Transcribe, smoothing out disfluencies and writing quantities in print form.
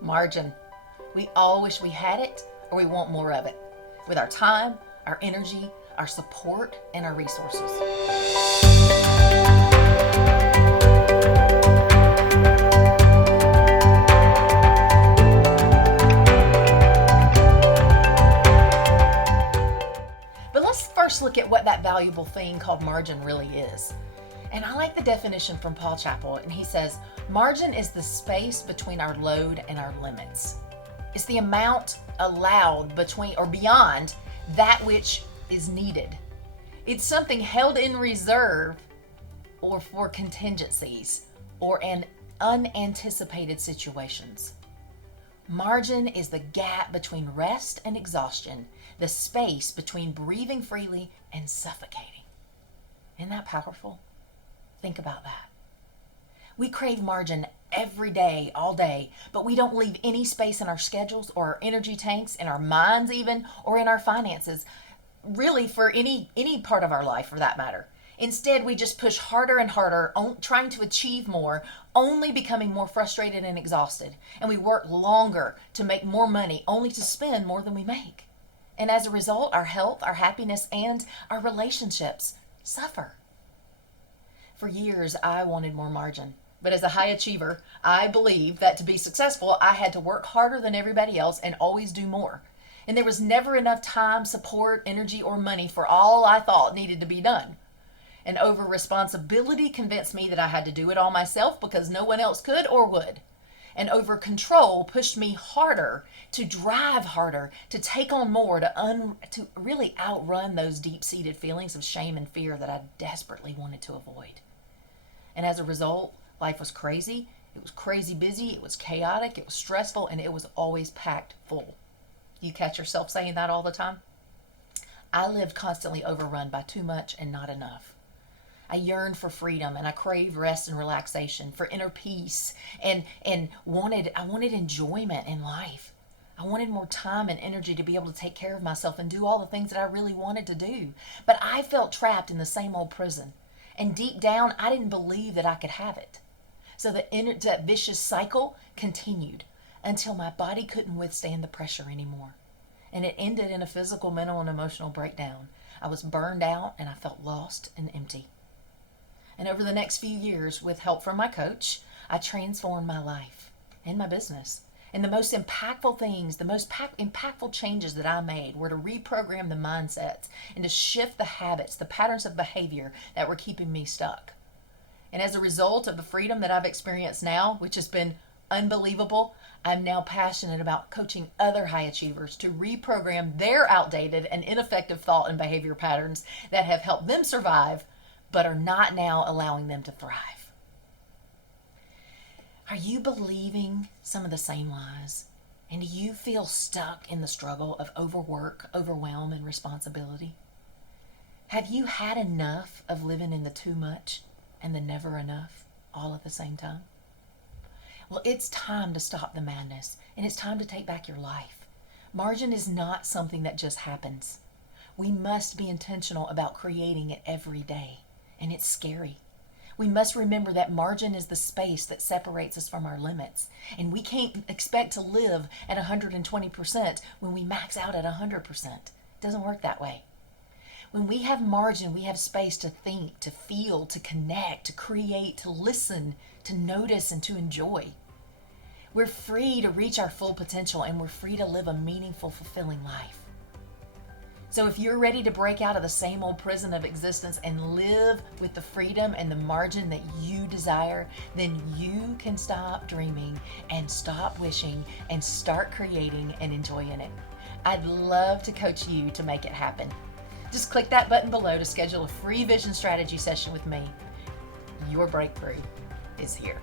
Margin. We all wish we had it, or we want more of it, with our time, our energy, our support, and our resources. But let's first look at what that valuable thing called margin really is. And I like the definition from Paul Chappell, and he says, margin is the space between our load and our limits. It's the amount allowed between or beyond that which is needed. It's something held in reserve or for contingencies or an unanticipated situations. Margin is the gap between rest and exhaustion, the space between breathing freely and suffocating. Isn't that powerful? Think about that. We crave margin every day, all day, but we don't leave any space in our schedules or our energy tanks, in our minds even, or in our finances, really for any part of our life for that matter. Instead, we just push harder and harder, trying to achieve more, only becoming more frustrated and exhausted. And we work longer to make more money, only to spend more than we make. And as a result, our health, our happiness, and our relationships suffer. For years, I wanted more margin. But as a high achiever, I believed that to be successful, I had to work harder than everybody else and always do more. And there was never enough time, support, energy, or money for all I thought needed to be done. And over responsibility convinced me that I had to do it all myself because no one else could or would. And over control pushed me harder, to drive harder, to take on more, to really outrun those deep-seated feelings of shame and fear that I desperately wanted to avoid. And as a result, life was crazy. It was crazy busy. It was chaotic. It was stressful. And it was always packed full. You catch yourself saying that all the time? I lived constantly overrun by too much and not enough. I yearned for freedom and I craved rest and relaxation, for inner peace, and I wanted enjoyment in life. I wanted more time and energy to be able to take care of myself and do all the things that I really wanted to do. But I felt trapped in the same old prison. And deep down, I didn't believe that I could have it. So that vicious cycle continued until my body couldn't withstand the pressure anymore. And it ended in a physical, mental, and emotional breakdown. I was burned out and I felt lost and empty. And over the next few years, with help from my coach, I transformed my life and my business. And the most impactful things, the most impactful changes that I made were to reprogram the mindsets and to shift the habits, the patterns of behavior that were keeping me stuck. And as a result of the freedom that I've experienced now, which has been unbelievable, I'm now passionate about coaching other high achievers to reprogram their outdated and ineffective thought and behavior patterns that have helped them survive, but are not now allowing them to thrive. Are you believing some of the same lies? And do you feel stuck in the struggle of overwork, overwhelm, and responsibility? Have you had enough of living in the too much and the never enough all at the same time? Well, it's time to stop the madness, and it's time to take back your life. Margin is not something that just happens. We must be intentional about creating it every day, and it's scary. We must remember that margin is the space that separates us from our limits, and we can't expect to live at 120% when we max out at 100%. It doesn't work that way. When we have margin, we have space to think, to feel, to connect, to create, to listen, to notice, and to enjoy. We're free to reach our full potential, and we're free to live a meaningful, fulfilling life. So if you're ready to break out of the same old prison of existence and live with the freedom and the margin that you desire, then you can stop dreaming and stop wishing and start creating and enjoying it. I'd love to coach you to make it happen. Just click that button below to schedule a free vision strategy session with me. Your breakthrough is here.